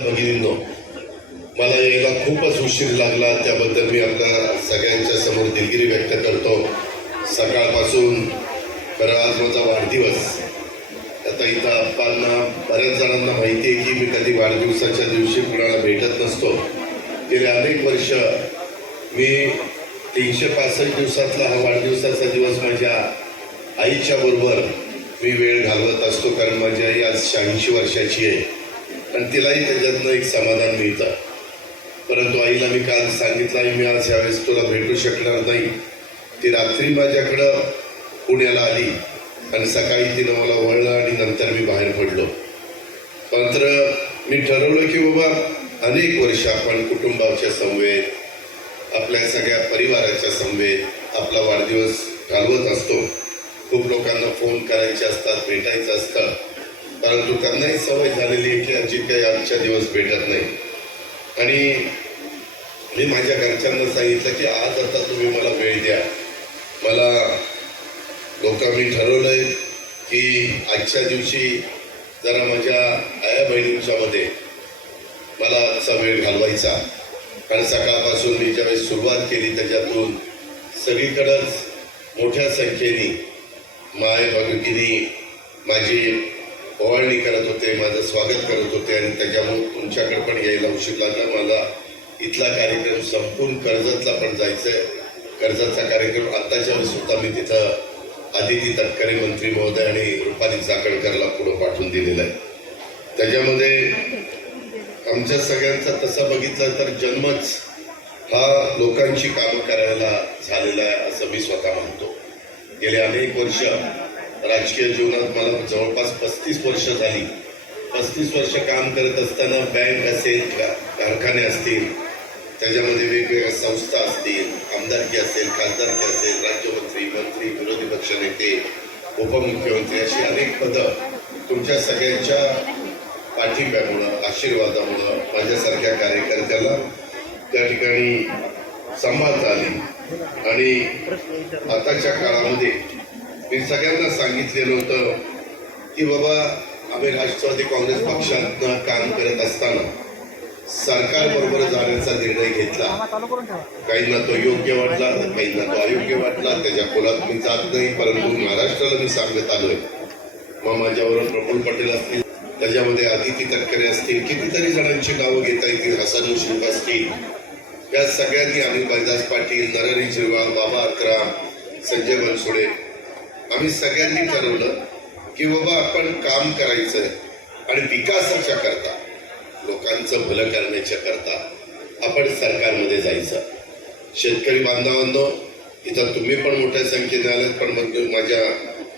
भगिनींनो मला यायला खूपच उशीर लागला. त्याबद्दल मी आपल्या सगळ्यांच्या समोर दिलगिरी व्यक्त करतो. सकाळपासून खरं आज माझा वाढदिवस. आता इथं आप्पांना बऱ्याच जणांना माहिती आहे की मी कधी वाढदिवसाच्या दिवशी कुणाला भेटत नसतो. गेले अनेक वर्ष मी तीनशे पासष्ट दिवसातला हा वाढदिवसाचा दिवस माझ्या आईच्या बरोबर मी वेळ घालवत असतो कारण माझी आई आज शहाऐंशी वर्षाची आहे. आणि तिलाही त्याच्यातनं एक समाधान मिळतं. परंतु आईला मी काल सांगितलं आई मी आज ह्यावेळेस तुला भेटू शकणार नाही. ती रात्री माझ्याकडं पुण्याला आली आणि सकाळी तिनं मला वळलं आणि नंतर मी बाहेर पडलो. मात्र मी ठरवलं की बाबा अनेक वर्ष आपण कुटुंबाच्या समवेत आपल्या सगळ्या परिवाराच्या समवेत आपला वाढदिवस घालवत असतो. खूप लोकांना फोन करायचे असतात भेटायचं असतं. कारण त्यांनाही सवय झालेली आहे की अजित काही आजच्या दिवस भेटत नाही. आणि मी माझ्या घरच्यांना सांगितलं की आज आता तुम्ही मला वेळ द्या. मला लोकांनी ठरवलंय की आजच्या दिवशी जरा माझ्या आया बहिणींच्यामध्ये मला आजचा वेळ घालवायचा. कारण सकाळपासून मी ज्यावेळेस सुरुवात केली त्याच्यातून सगळीकडंच मोठ्या संख्येने माय भगिनी माझी ओवाळणी करत होते माझं स्वागत करत होते आणि त्याच्यामुळे तुमच्याकडे पण यायला उशीर लागला. मला इथला कार्यक्रम संपूर्ण कर्जतला पण जायचं आहे कर्जतचा कार्यक्रम आत्ताच्या वेळेस होता मी तिथं आदिती तटकरे मंत्री महोदय आणि रुपाली चाकणकरला पुढं पाठवून दिलेलं आहे. त्याच्यामध्ये आमच्या सगळ्यांचा तसा बघितला तर जन्मच हा लोकांची कामं करायला झालेला आहे असं मी स्वतः म्हणतो. गेले अनेक वर्ष राजकीय जीवनात मला जवळपास पस्तीस वर्ष झाली. पस्तीस वर्ष काम करत असताना बँक असेल का- कारखाने असतील त्याच्यामध्ये वेगवेगळ्या संस्था असतील आमदारकी असेल खासदारकी असेल राज्यमंत्री मंत्री विरोधी पक्ष नेते उपमुख्यमंत्री अशी अनेक पदं तुमच्या सगळ्यांच्या पाठिंब्यामुळं आशीर्वादामुळं माझ्यासारख्या कार्यकर्त्याला त्या ठिकाणी सांभाळता आली. आणि आताच्या काळामध्ये मी सगळ्यांना सांगितलेलं होतं की बाबा आम्ही राष्ट्रवादी काँग्रेस पक्षातनं काम करत असताना सरकारबरोबर जाण्याचा निर्णय घेतला. काहींना तो योग्य वाटला काहींना तो अयोग्य वाटला. त्याच्या खोलात मी जात नाही परंतु महाराष्ट्राला मी सांगत आलोय. मग माझ्यावरून प्रफुल पटेल असतील त्याच्यामध्ये आदिती तटकरे असतील कितीतरी जणांची नावं घेता येतील हसन मुश्रीफ असतील. या सगळ्यांनी आम्ही बैदास पाटील नरहरी शिरवाळ बाबा अकराम संजय बनसोडे आम्ही सगळ्यांनी ठरवलं की बाबा आपण काम करायचंय आणि विकासाच्या करता लोकांचं भलं करण्याच्या करता आपण सरकारमध्ये जायचं. शेतकरी बांधवांनो इथं तुम्ही पण मोठ्या संख्येने आलात पण माझ्या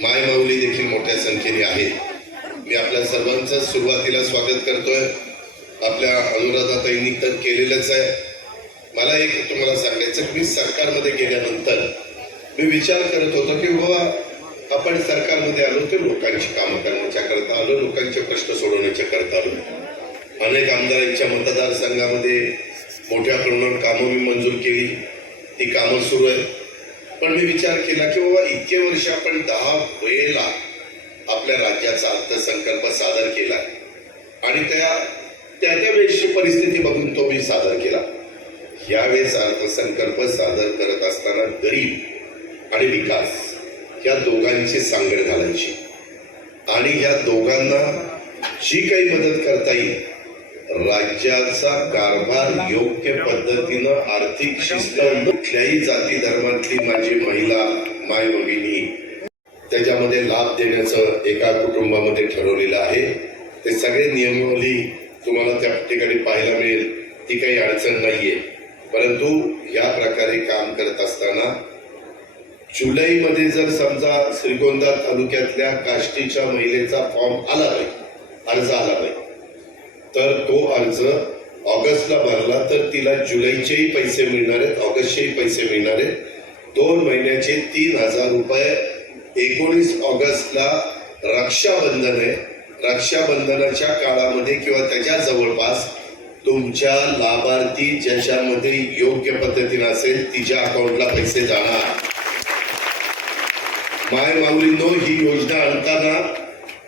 माय माऊली देखील मोठ्या संख्येने आहेत. मी आपल्या सर्वांचं सुरुवातीला स्वागत करतोय. आपल्या अनुराधाताईंनी तर केलेलंच आहे. मला एक तुम्हाला सांगायचं की मी सरकारमध्ये गेल्यानंतर मी विचार करत होतो की बाबा आपण सरकारमध्ये आलो तर लोकांची कामं करण्याच्या करता आलो लोकांचे प्रश्न सोडवण्याच्या करता आलो. अनेक आमदारांच्या मतदारसंघामध्ये मोठ्या प्रमाणावर कामं मी मंजूर केली. ती कामं सुरू आहेत. पण मी विचार केला की बाबा इतके वर्ष आपण दहा वेळेला आपल्या राज्याचा अर्थसंकल्प सादर केला. आणि त्या त्या त्या वेळेची परिस्थिती बघून तो मी सादर केला. यावेळेस अर्थसंकल्प सादर करत असताना गरीब आणि विकास या दोघांची सांगड घालायची. आणि या दोघांना जी काही मदत करता येईल राज्याचा कारभार योग्य पद्धतीनं आर्थिक शिस्त कुठल्याही जाती धर्मातली माझी महिला माय भगिनी त्याच्यामध्ये लाभ देण्याचं एका कुटुंबामध्ये ठरवलेलं आहे. ते सगळे नियमावली तुम्हाला त्या ठिकाणी पाहायला मिळेल. ती काही अडचण नाहीये. परंतु या प्रकारे काम करत असताना जुलैमध्ये जर समजा श्रीगोंदा तालुक्यातल्या काष्टीच्या महिलेचा फॉर्म आला नाही अर्ज आला नाही तर तो अर्ज ऑगस्टला भरला तर तिला जुलैचेही पैसे मिळणार आहेत ऑगस्टचेही पैसे मिळणार आहेत. दोन महिन्याचे तीन हजार रुपये एकोणीस ऑगस्टला रक्षाबंधन आहे. रक्षाबंधनाच्या काळामध्ये किंवा त्याच्या जवळपास तुमच्या लाभार्थी ज्याच्यामध्ये योग्य पद्धतीने असेल तिच्या अकाउंटला पैसे जाणार. माय माऊलींनो ही योजना आणताना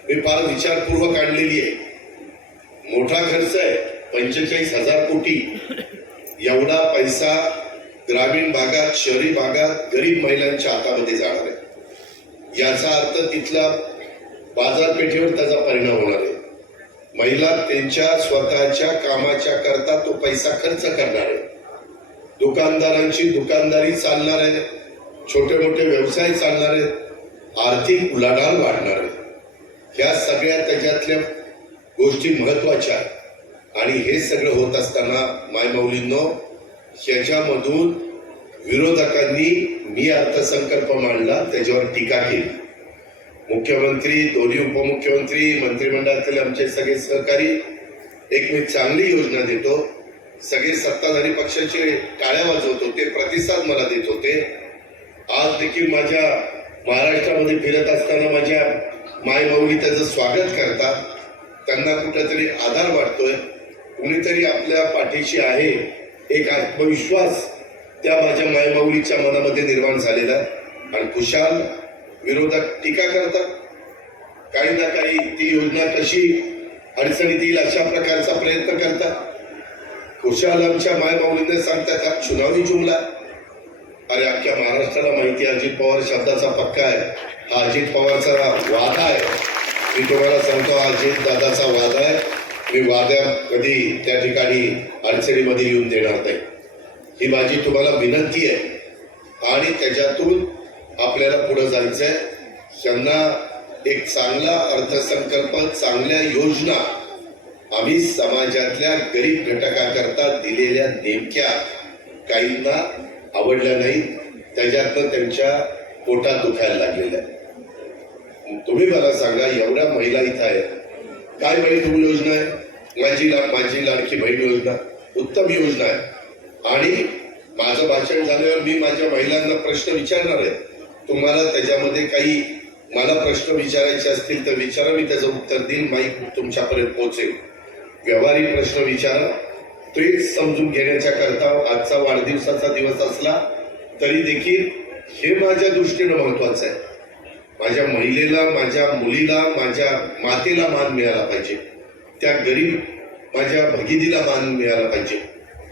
मी फार विचारपूर्वक आणलेली आहे. मोठा खर्च आहे पंचेचाळीस हजार कोटी. एवढा पैसा ग्रामीण भागात शहरी भागात गरीब महिलांच्या हातामध्ये जाणार आहे. याचा अर्थ तिथल्या बाजारपेठेवर त्याचा परिणाम होणार आहे. महिला त्यांच्या स्वतःच्या कामाच्या करता तो पैसा खर्च करणार आहे. दुकानदारांची दुकानदारी चालणार आहे. छोटे मोठे व्यवसाय चालणार आहेत. आर्थिक उलाढाल वाढणार आहे. ह्या सगळ्या त्याच्यातल्या गोष्टी महत्त्वाच्या आहेत. आणि हे सगळं होत असताना मायमौलींनो ह्याच्यामधून विरोधकांनी मी अर्थसंकल्प मांडला त्याच्यावर टीका केली. मुख्यमंत्री दोन्ही उपमुख्यमंत्री मंत्रिमंडळातील आमचे सगळे सहकारी एक मी चांगली योजना देतो. सगळे सत्ताधारी पक्षाचे टाळ्या वाजवत होते प्रतिसाद मला देत होते. आज देखील माझ्या महाराष्ट्रामध्ये फिरत असताना माझ्या मायमाऊली त्याचं स्वागत करतात. त्यांना कुठेतरी आधार वाटतोय. कुणीतरी आपल्या पाठीशी आहे. एक आत्मविश्वास त्या माझ्या मायमाऊलीच्या मनामध्ये निर्माण झालेला. आणि खुशाल विरोधात टीका करतात. काही ना काही ती योजना कशी अडचणीत येईल अशा प्रकारचा प्रयत्न करतात. खुशाल आमच्या मायमाऊलीने सांगतात हा चुनावी जुमला. अरे अख्ख्या महाराष्ट्राला माहिती आहे, अजित पवार शब्दाचा पक्का आहे. हा अजित पवारचा वादा आहे. मी तुम्हाला सांगतो हा अजित दादाचा वादा आहे. मी वाद्या कधी त्या ठिकाणी अडचणीमध्ये येऊन देणार नाही. ही माझी तुम्हाला विनंती आहे. आणि त्याच्यातून आपल्याला पुढे आहे त्यांना एक चांगला अर्थसंकल्प चांगल्या योजना आम्ही समाजातल्या गरीब घटकाकरता दिलेल्या नेमक्या काहींना आवडल्या नाही त्याच्यातनं त्यांच्या पोटात दुखायला लागलेल्या तुम्ही मला सांगा एवढ्या महिला इथं आहेत. काय बहीण धूळ योजना आहे? माझी ला माझी लाडकी बहीण योजना उत्तम योजना आहे. आणि माझं भाषण झाल्यावर मी माझ्या महिलांना प्रश्न विचारणार आहे. तुम्हाला त्याच्यामध्ये काही मला प्रश्न विचारायचे असतील तर विचारा मी त्याचं उत्तर देईन माईक तुमच्यापर्यंत पोहोचेल. व्यवहारिक प्रश्न विचारा. तेच समजून घेण्याच्या करता आजचा वाढदिवसाचा दिवस असला तरी देखील हे माझ्या दृष्टीनं महत्वाचं आहे. माझ्या महिलेला माझ्या मुलीला माझ्या मातेला मान मिळाला पाहिजे. त्या गरीब माझ्या भगिनीला मान मिळाला पाहिजे.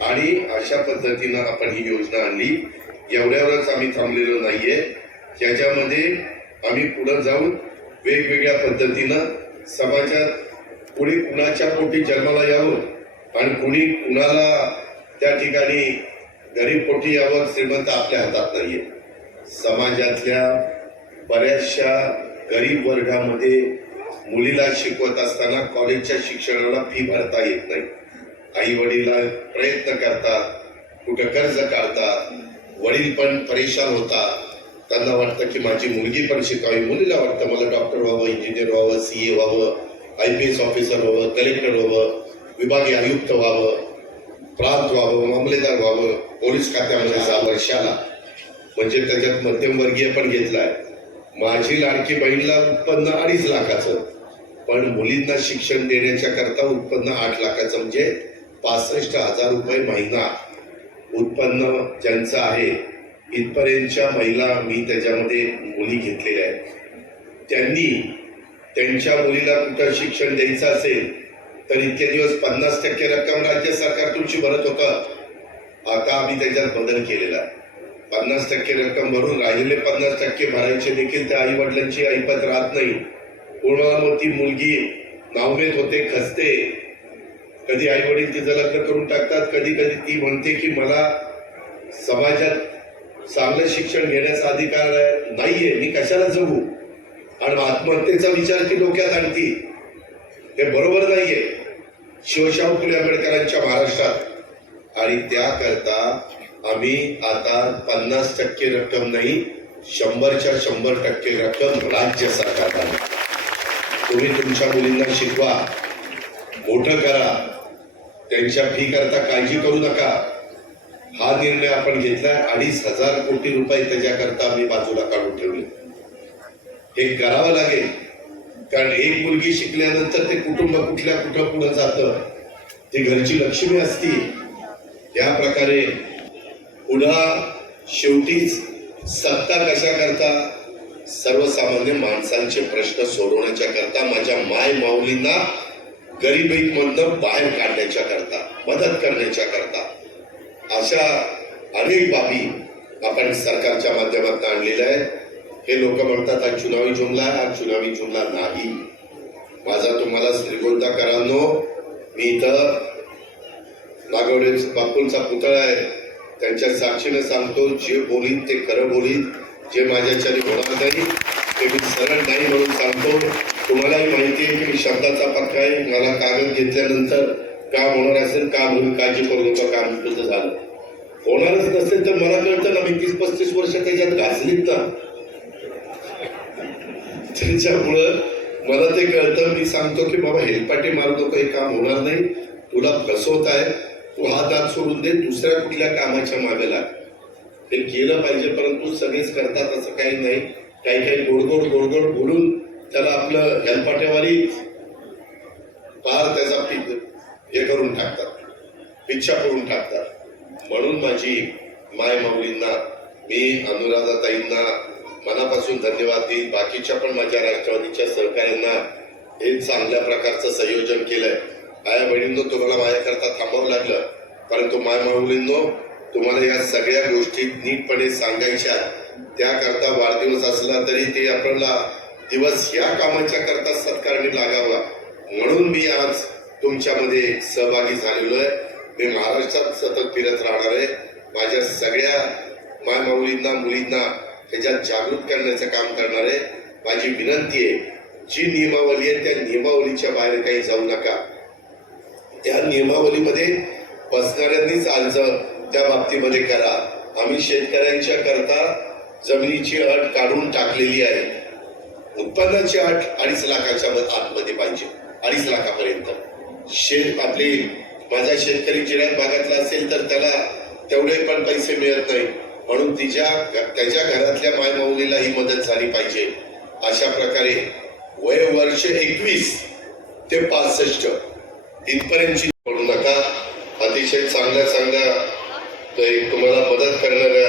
आणि अशा पद्धतीनं आपण ही योजना आणली. एवढ्यावरच आम्ही थांबलेलो नाहीये. याच्यामध्ये आम्ही पुढं जाऊन वेगवेगळ्या पद्धतीनं समाजात पुढे कुणाच्या पोटी जन्माला यावं आणि कुणी कुणाला त्या ठिकाणी गरीब पोटी यावर श्रीमंत आपल्या हातात नाहीये. समाजातल्या बऱ्याचशा गरीब वर्गामध्ये मुलीला शिकवत असताना कॉलेजच्या शिक्षणाला फी भरता येत नाही. आई वडिला प्रयत्न करतात कुठं कर्ज काढतात वडील पण परेशान होतात. त्यांना वाटतं की माझी मुलगी पण शिकावी. मुलीला वाटतं मला डॉक्टर व्हावं इंजिनियर व्हावं सी ए व्हावं आय पी एस ऑफिसर व्हावं कलेक्टर व्हावं. विभागीय आयुक्त व्हावं प्रांत व्हावं मामलेदार व्हावं पोलीस खात्यामध्ये सहा वर्षाला. म्हणजे त्याच्यात मध्यमवर्गीय पण घेतलाय. माझी लाडकी बहीणला उत्पन्न अडीच लाखाचं. पण मुलींना शिक्षण देण्याच्या करता उत्पन्न आठ लाखाचं म्हणजे पासष्ट हजार रुपये महिना. उत्पन्न ज्यांचं आहे इथपर्यंतच्या महिला मी त्याच्यामध्ये मुली घेतलेल्या आहेत. त्यांनी त्यांच्या मुलीला कुठं शिक्षण द्यायचं असेल तर इतके दिवस पन्नास टक्के रक्कम राज्य सरकार तुमची भरत होतं. आता आम्ही त्याच्यात बदल केलेला आहे. पन्नास टक्के रक्कम भरून राहिलेले पन्नास टक्के भरायचे देखील त्या आई वडिलांची ऐपत राहत नाही. कोणाला मग ती मुलगी नावमेत होते खसते कधी आई वडील तिचं लग्न करून टाकतात कधी कधी ती म्हणते की मला समाजात चांगलं शिक्षण घेण्याचा अधिकार नाहीये मी कशाला जगू? आणि आत्महत्येचा विचार ती डोक्यात आणती. हे बरोबर नाहीये. शिवशाहू फुले आंबेडकरांच्या महाराष्ट्रात. आणि त्याकरता आम्ही आता पन्नास टक्के रक्कम नाही शंभरच्या शंभर टक्के रक्कम राज्य सरकारला तुम्ही तुमच्या मुलींना शिकवा मोठं करा. त्यांच्या फी करता काळजी करू नका. हा निर्णय आपण घेतलाय अडीच हजार कोटी रुपये त्याच्याकरता आम्ही बाजूला काढून ठेवले. हे करावं लागेल. कारण एक मुलगी शिकल्यानंतर ते कुटुंब कुठल्या कुठं पुढं जातं ती घरची लक्ष्मी असती. या प्रकारे पुन्हा शेवटीच सत्ता कशा करता सर्वसामान्य माणसांचे प्रश्न सोडवण्याच्या करता माझ्या माय माऊलींना गरिबीमधनं बाहेर काढण्याच्या करता मदत करण्याच्या करता अशा अनेक बाबी आपण सरकारच्या माध्यमातून आणलेल्या आहेत. हे लोक म्हणतात हा चुनावी जुमला हा चुनावी जुमला नाही. माझा तुम्हाला श्रीगोंदाकरांनो मी इथं नागवडे बापूंचा पुतळा आहे. त्यांच्या साक्षीने सांगतो जे बोलीत ते खरं बोलीत जे माझ्याच्याने होणार नाही ते मी सरळ नाही म्हणून सांगतो. तुम्हालाही माहिती आहे की मी शब्दाचा पक्का आहे. मला कागद घेतल्यानंतर काम होणार असेल काम होईल काळजी करू नका काम तुझं झालं. होणारच नसेल तर मला कळतं ना मी तीस पस्तीस वर्ष त्याच्यात घासलीत ना. त्याच्यामुळं मला ते कळतं मी सांगतो की बाबा हेलपाटे मारू नको हे काम होणार नाही. तुला फसवत आहे तू हा दात सोडून दे दुसऱ्या कुठल्या कामाच्या मागे लाग. हे केलं पाहिजे परंतु सगळेच करतात असं काही नाही. काही काही गोडगोड गोडगोड बोलून त्याला आपलं हेलपाटेवारी फार त्याचा पीक हे करून टाकतात. पिच्छा करून टाकतात. म्हणून माझी माय माऊलींना मी अनुराधाताईंना मनापासून धन्यवाद देईन. बाकीच्या पण माझ्या राष्ट्रवादीच्या सहकाऱ्यांना हे चांगल्या प्रकारचं संयोजन केलंय. आया बहिणींनो तुम्हाला माझ्याकरता थांबावं लागलं. परंतु माय माऊलींनो तुम्हाला या सगळ्या गोष्टी नीटपणे सांगायच्या त्याकरता वाढदिवस असला तरी ते आपल्याला दिवस या कामाच्या करता सत्कारणी लागावा. म्हणून मी आज तुमच्यामध्ये सहभागी झालेलो आहे. मी महाराष्ट्रात सतत फिरत राहणार आहे. माझ्या सगळ्या माय माऊलींना मुलींना त्याच्यात जागृत करण्याचं काम करणार आहे माझी विनंती आहे जी नियमावली आहे त्या नियमावलीच्या बाहेर काही जाऊ नका. त्या नियमावलीमध्ये बसणाऱ्यांनीच अर्ज त्या बाबतीमध्ये करा. आम्ही शेतकऱ्यांच्या करता जमिनीची अट काढून टाकलेली आहे. उत्पन्नाची अट अडीच लाखाच्या मध्ये- आतमध्ये पाहिजे अडीच लाखापर्यंत. शेत आपली माझा शेतकरी जिल्ह्यात भागातला असेल तर त्याला तेवढे पण पैसे मिळत नाही म्हणून तिच्या त्याच्या घरातल्या मायमाऊलीला ही मदत झाली पाहिजे. अशा प्रकारे वय वर्ष एकवीस ते पासष्ट इथपर्यंतची पडू नका. अतिशय चांगल्या चांगल्या ते तुम्हाला मदत करणाऱ्या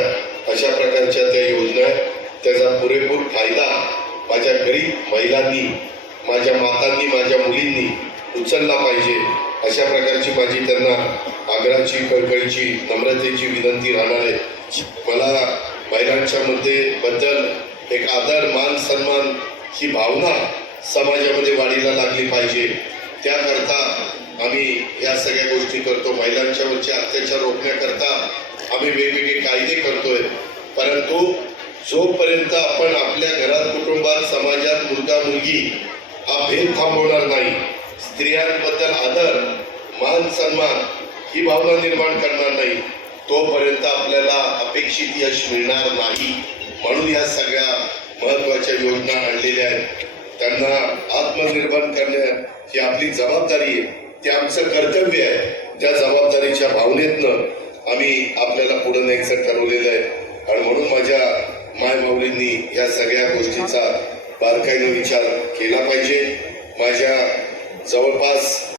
अशा प्रकारच्या त्या योजना आहेत. त्याचा पुरेपूर फायदा माझ्या गरीब महिलांनी माझ्या मातांनी माझ्या मुलींनी उचलला पाहिजे. अशा प्रकारची माझी त्यांना आग्रहाची कळकळीची नम्रतेची विनंती राहणार आहे. मला महिलांच्या मध्ये बद्दल एक आदर मान सन्मान ही भावना समाजामध्ये वाढीला लागली पाहिजे. त्याकरता आम्ही या सगळ्या गोष्टी करतो. महिलांच्यावरचे अत्याचार रोखण्याकरता आम्ही वेगवेगळे कायदे करतोय. परंतु जोपर्यंत आपण आपल्या घरात कुटुंबात समाजात मुलगा मुलगी हा भेद थांबवणार नाही स्त्रियांबद्दल आदर मान सन्मान ही भावना निर्माण करणार नाही तोपर्यंत आपल्याला अपेक्षित यश मिळणार नाही म्हणून या सगळ्या महत्त्वाच्या योजना आणलेल्या आहेत. त्यांना आत्मनिर्भर करणे ही आपली जबाबदारी आहे. ते आमचं कर्तव्य आहे. त्या जबाबदारीच्या भावनेतनं आम्ही आपल्याला पुढे न्यायचं ठरवलेलं आहे. आणि म्हणून माझ्या मायमाऊलींनी या सगळ्या गोष्टीचा बारकाईनं विचार केला पाहिजे. माझ्या जवळपास